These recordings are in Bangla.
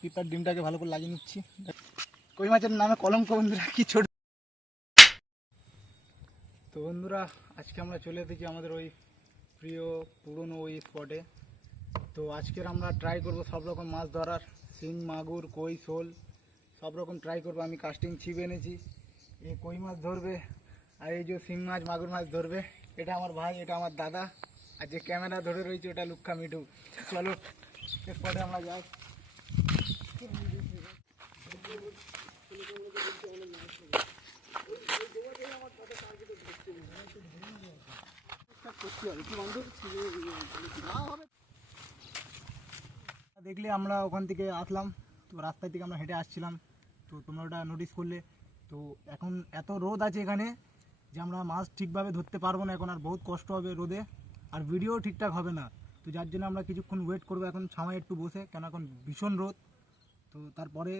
পিপার ডিমটাকে ভালো করে লাগিয়ে নিচ্ছি। কই মাছের নামে কলঙ্ক বন্ধুরা, কি ছোট। তো বন্ধুরা, আজকে আমরা চলে এসেছি আমাদের ওই প্রিয় পুরনো ওই স্পটে। তো আজকের আমরা ট্রাই করব সব রকম মাছ ধরার, শিং, মাগুর, কই, শোল সব রকম ট্রাই করবো। আমি কাস্টিং ছিপ এনেছি, এই কই মাছ ধরবে আর এই যে শিং মাছ, মাগুর মাছ ধরবে। এটা আমার ভাই, এটা আমার দাদা, আর যে ক্যামেরা ধরে রয়েছে ওটা লুক্কা মিঠু। চলো স্পটে আমরা যাই। দেখলে আমরা ওখান থেকে আসলাম, তো রাস্তার দিকে আমরা হেঁটে আসছিলাম, তো তোমরা ওটা নোটিস করলে। তো এখন এত রোদ আছে এখানে যে আমরা মাছ ঠিকভাবে ধরতে পারবো না, এখন আর বহুত কষ্ট হবে রোদে, আর ভিডিও ঠিকঠাক হবে না। তো যার জন্য আমরা কিছুক্ষণ ওয়েট করবো এখন ছামায় একটু বসে, কেন এখন ভীষণ রোদ। তো তারপরে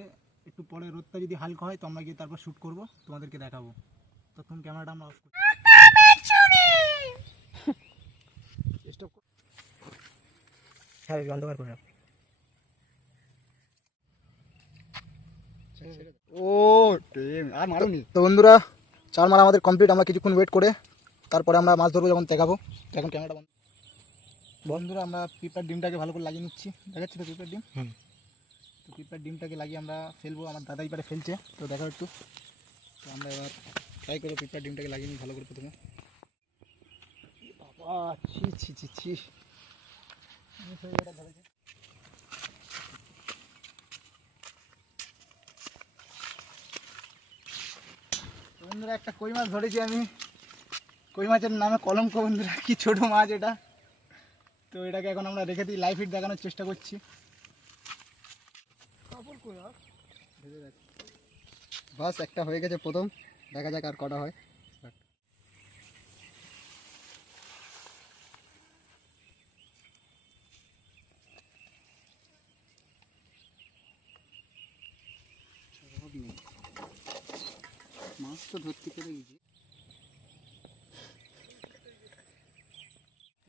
একটু পরে রোদটা যদি হালকা হয় তো আমরা গিয়ে তারপর শ্যুট করবো, তোমাদেরকে দেখাবো। তখন ক্যামেরাটা আমরা অফ করি। অন্ধকার করে তো বন্ধুরা, চার মারা আমাদের কমপ্লিট। আমরা কিছুক্ষণ ওয়েট করে তারপরে আমরা মাছ ধরবো, যখন দেখাবো। এখন ক্যামেরাটা বন্ধ। বন্ধুরা, আমরা পিপার ডিমটাকে ভালো করে লাগিয়ে নিচ্ছি। দেখাচ্ছি তো পিপার ডিম। তো পিপার ডিমটাকে লাগিয়ে আমরা ফেলবো। আমার দাদাই পারে ফেলছে, তো দেখো একটু। তো আমরা এবার ট্রাই করবো পিপার ডিমটাকে লাগিয়ে নিই ভালো করে প্রথমে। বাবা, ছি ছি ছি ছি, ধরেছে। বন্ধুরা, একটা কই মাছ ধরেছি আমি। কই মাছের নামে কলঙ্ক বন্ধুরা, কি ছোট মাছ এটা। তো এটাকে এখন আমরা রেখে দিই, লাইভ হিট দেখানোর চেষ্টা করছি। বাস একটা হয়ে গেছে প্রথম, দেখা যাক আর কটা হয়। মাছ তো ধরতে পেরে গেছি,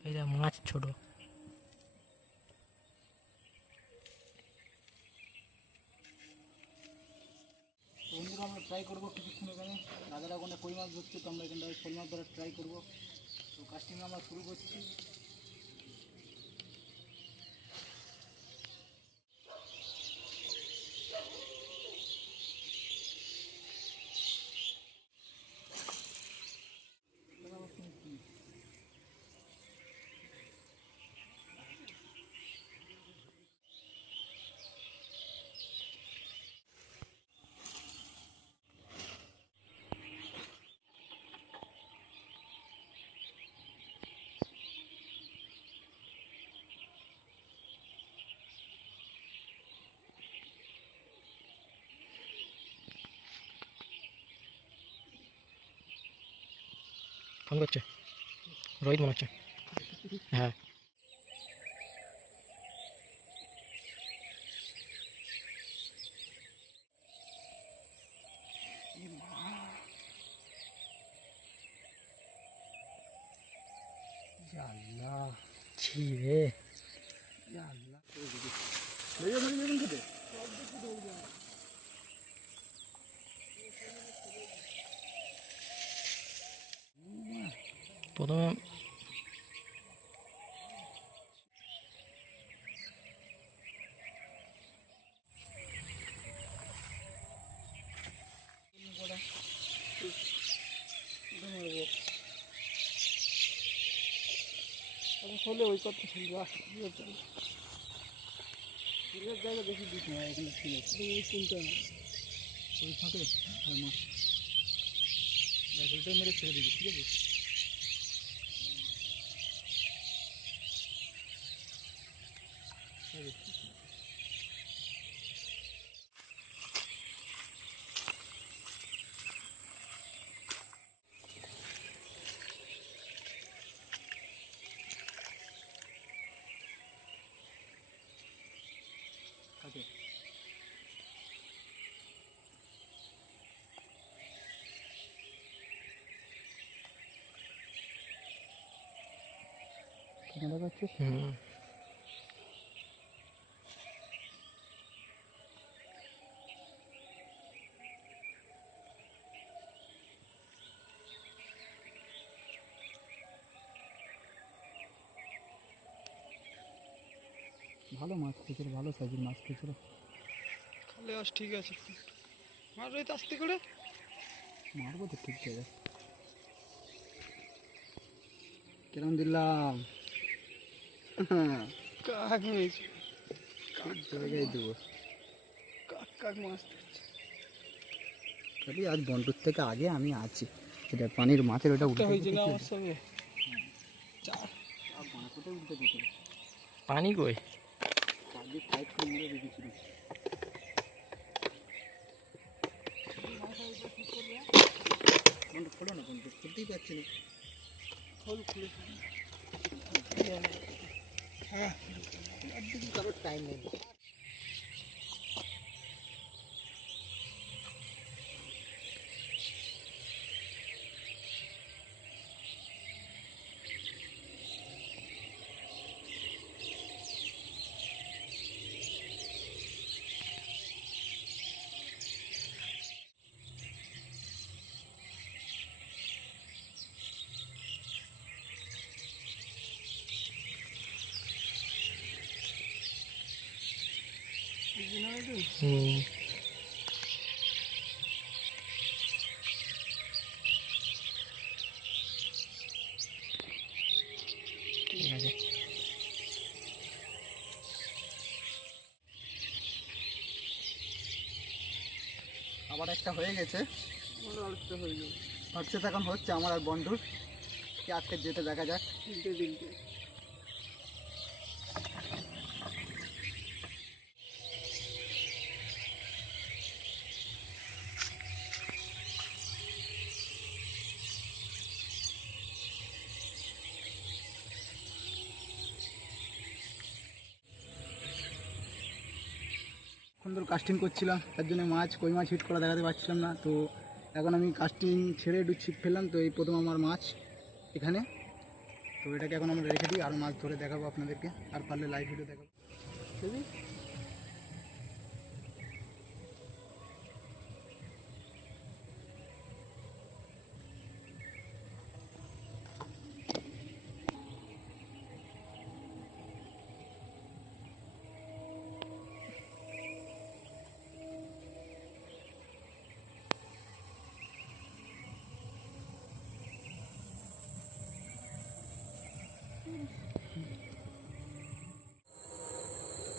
এটা মাছ ছোট। বন্ধুরা, আমরা ট্রাই করবো কিছুক্ষণ এখানে। দাদারা ওখানে কই মাছ ধরছে, তো আমরা এখানটায় শোল মাছ ধরার ট্রাই করবো। তো কাস্টিং আমরা শুরু করছি। ফোন করছে রোহিত মনে হচ্ছে। হ্যাঁ, ছি রে। প্রথমে হলে ওই কথা ছিল, জায়গা বেশি দিক নয় এখানে, ঠিক আছে। চিন্তা না, ওই ফাঁকে মাছ ওইটাই মেরে ছেড়ে দিবি, ঠিক আছে। Okay. হুম, ভালো মাছ খেয়েছিল, ভালো সাইজের মাছ খেয়েছিল। খালে আস ঠিক আছে, মার রোহিত আস্তে করে। মারবো তো ঠিক জায়গায়। কিরম দিলাম? কাক মেয়েছে, জায়গায় দেবো। কাক কাক মাছ ধরছে। খালি আজ বন্টুর থেকে আগে আমি আছি। এটা পানির মাছের ওটা উল্টে হয়েছে না আমার সঙ্গে। পানি কই? খোলো না, বন্ধু খুলতেই পারছি না। খোল খুলে কারোর টাইম নেই। ঠিক আছে। আবার একটা হয়ে গেছে, আরেকটা হয়ে যাবে। হচ্ছে তো এখন হচ্ছে আমার আর বন্ধুর। কি আজকে যেতে দেখা যাক। তিনটে তিনটে। সুন্দর কাস্টিং করছিলাম, তার জন্য কই মাছ হিট করা দেখাতে পারছিলাম না। তো এখন আমি কাস্টিং ছেড়ে একটু ছিপ ফেললাম, তো এই প্রথম আমার মাছ এখানে। তো এটাকে এখন আমরা রেখে দিই, আর মাছ ধরে দেখাবো আপনাদেরকে, আর পারলে লাইভ ভিডিও দেখাবো।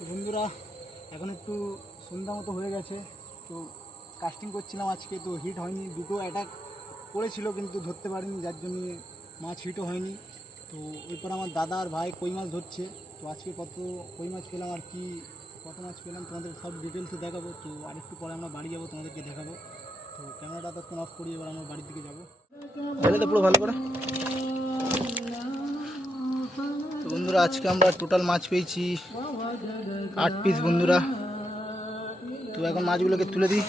তো বন্ধুরা, এখন একটু সন্ধ্যা মতো হয়ে গেছে। তো কাস্টিং করছিলাম আজকে, তো হিট হয়নি। দুটো অ্যাটাক করেছিল কিন্তু ধরতে পারিনি, যার জন্য মাছ হিটও হয়নি। তো এরপর আমার দাদা আর ভাই কই মাছ ধরছে। তো আজকে কত কই মাছ পেলাম আর কি কত মাছ পেলাম তোমাদের সব ডিটেলসে দেখাবো। তো আরেকটু পরে আমরা বাড়ি যাবো, তোমাদেরকে দেখাবো। তো ক্যামেরাটা তখন অফ করি, এবার আমরা বাড়ির দিকে যাবো। তাহলে তো পুরো ভালো করে। তো বন্ধুরা, আজকে আমরা টোটাল মাছ পেয়েছি 8 পিস বন্ধুরা। তো এখন মাছগুলোকে তুলে দিই।